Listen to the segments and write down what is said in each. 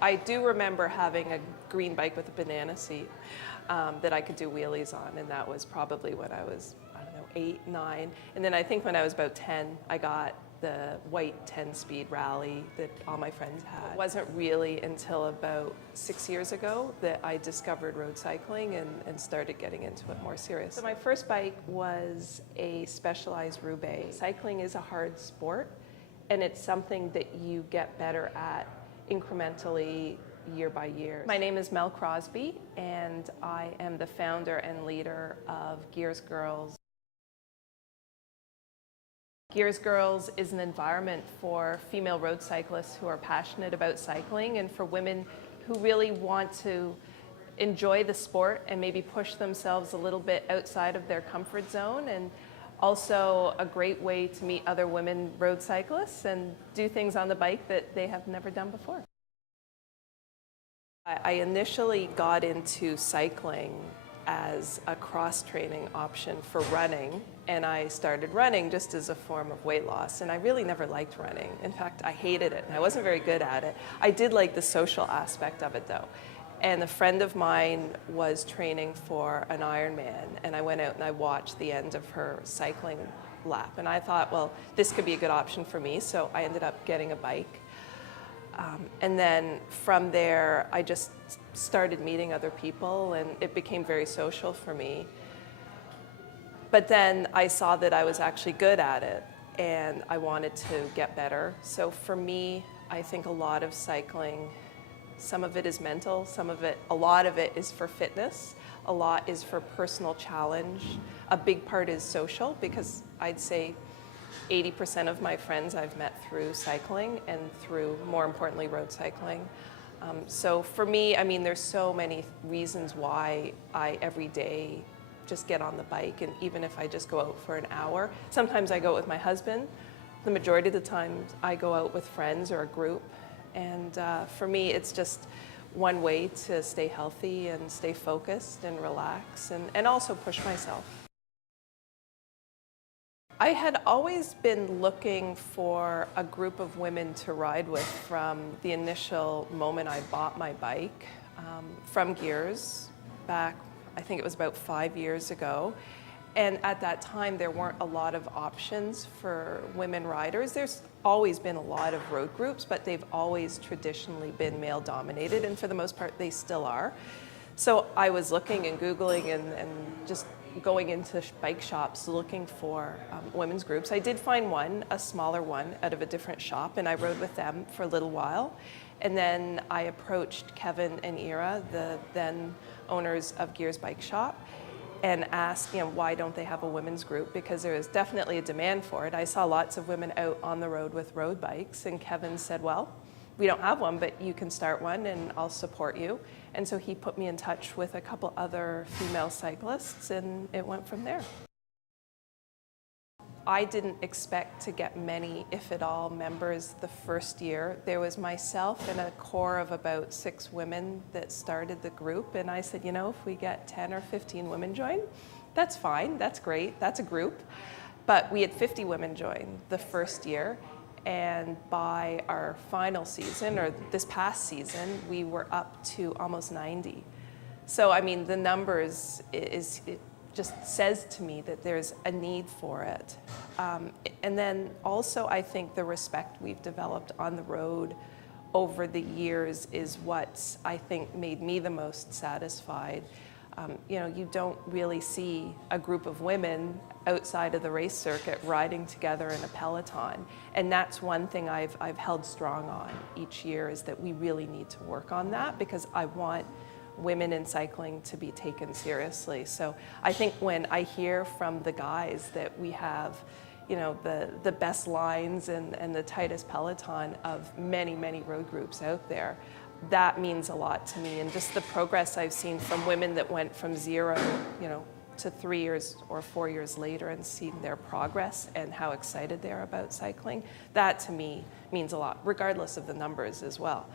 I do remember having a green bike with a banana seat that I could do wheelies on, and that was probably when I was, I don't know, 8, 9. And then I think when I was about 10, I got the white 10-speed rally that all my friends had. It wasn't really until about 6 years ago that I discovered road cycling and started getting into it more serious. So my first bike was a Specialized Roubaix. Cycling is a hard sport, and it's something that you get better at incrementally year by year. My name is Mel Crosby, and I am the founder and leader of Gears Girls. Gears Girls is an environment for female road cyclists who are passionate about cycling, and for women who really want to enjoy the sport and maybe push themselves a little bit outside of their comfort zone, and also a great way to meet other women road cyclists and do things on the bike that they have never done before. I initially got into cycling as a cross-training option for running, and I started running just as a form of weight loss, and I really never liked running. In fact, I hated it, and I wasn't very good at it. I did like the social aspect of it, though. And a friend of mine was training for an Ironman, and I went out and I watched the end of her cycling lap, and I thought, well, this could be a good option for me, so I ended up getting a bike. And then from there, I just started meeting other people, and it became very social for me. But then I saw that I was actually good at it, and I wanted to get better. So for me, I think a lot of cycling, some of it is mental, a lot of it is for fitness, a lot is for personal challenge. A big part is social, because I'd say 80% of my friends I've met through cycling and through, more importantly, road cycling. So for me, I mean, there's so many reasons why I every day just get on the bike, and even if I just go out for an hour. Sometimes I go out with my husband. The majority of the time I go out with friends or a group. And for me, it's just one way to stay healthy and stay focused and relax and also push myself. I had always been looking for a group of women to ride with from the initial moment I bought my bike from Gears back, I think it was about 5 years ago. And at that time, there weren't a lot of options for women riders. There's always been a lot of road groups, but they've always traditionally been male-dominated, and for the most part, they still are. So I was looking and Googling and just going into bike shops looking for women's groups. I did find one, a smaller one, out of a different shop, and I rode with them for a little while. And then I approached Kevin and Ira, the then owners of Gears Bike Shop, and asked, why don't they have a women's group? Because there is definitely a demand for it. I saw lots of women out on the road with road bikes, and Kevin said, well, we don't have one, but you can start one and I'll support you. And so he put me in touch with a couple other female cyclists, and it went from there. I didn't expect to get many, if at all, members the first year. There was myself and a core of about 6 women that started the group, and I said, if we get 10 or 15 women join, that's fine, that's great, that's a group. But we had 50 women join the first year, and by our final season, or this past season, we were up to almost 90. So, I mean, the numbers it just says to me that there's a need for it. And then also, I think the respect we've developed on the road over the years is what I think made me the most satisfied. You don't really see a group of women outside of the race circuit riding together in a peloton. And that's one thing I've held strong on each year, is that we really need to work on that, because I want women in cycling to be taken seriously. So I think when I hear from the guys that we have, the best lines and the tightest peloton of many, many road groups out there, that means a lot to me. And just the progress I've seen from women that went from 0, to 3 years or 4 years later, and seeing their progress and how excited they are about cycling, that to me means a lot, regardless of the numbers as well.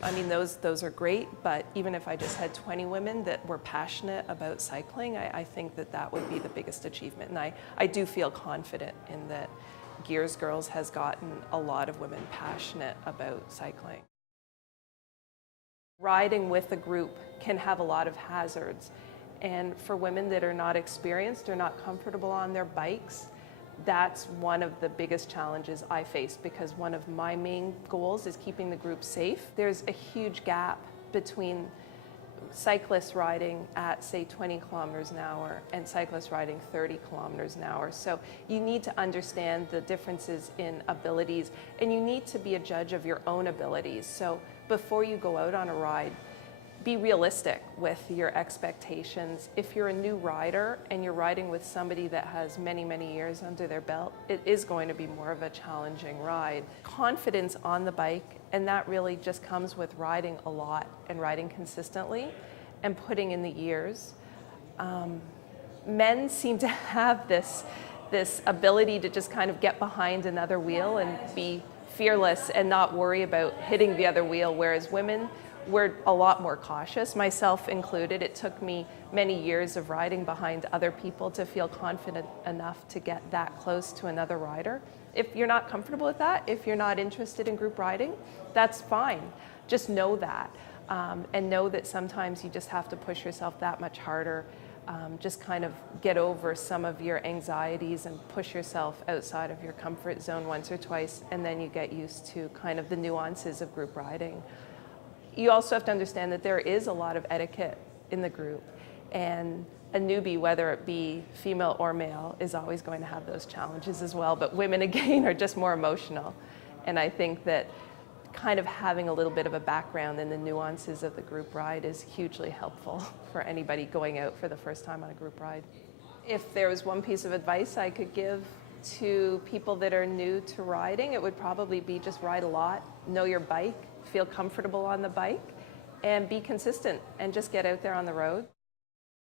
I mean, those are great, but even if I just had 20 women that were passionate about cycling, I think that would be the biggest achievement. And I do feel confident in that Gears Girls has gotten a lot of women passionate about cycling. Riding with a group can have a lot of hazards. And for women that are not experienced or not comfortable on their bikes, that's one of the biggest challenges I face, because one of my main goals is keeping the group safe. There's a huge gap between cyclists riding at, say, 20 kilometers an hour and cyclists riding 30 kilometers an hour. So you need to understand the differences in abilities, and you need to be a judge of your own abilities. So before you go out on a ride, be realistic with your expectations. If you're a new rider and you're riding with somebody that has many, many years under their belt, it is going to be more of a challenging ride. Confidence on the bike, and that really just comes with riding a lot and riding consistently and putting in the years. Men seem to have this ability to just kind of get behind another wheel and be fearless and not worry about hitting the other wheel, whereas women, we're a lot more cautious, myself included. It took me many years of riding behind other people to feel confident enough to get that close to another rider. If you're not comfortable with that, if you're not interested in group riding, that's fine. Just know that, and know that sometimes you just have to push yourself that much harder. Just kind of get over some of your anxieties and push yourself outside of your comfort zone once or twice, and then you get used to kind of the nuances of group riding. You also have to understand that there is a lot of etiquette in the group, and a newbie, whether it be female or male, is always going to have those challenges as well. But women, again, are just more emotional. And I think that kind of having a little bit of a background in the nuances of the group ride is hugely helpful for anybody going out for the first time on a group ride. If there was one piece of advice I could give to people that are new to riding, it would probably be just ride a lot, know your bike, feel comfortable on the bike, and be consistent, and just get out there on the road.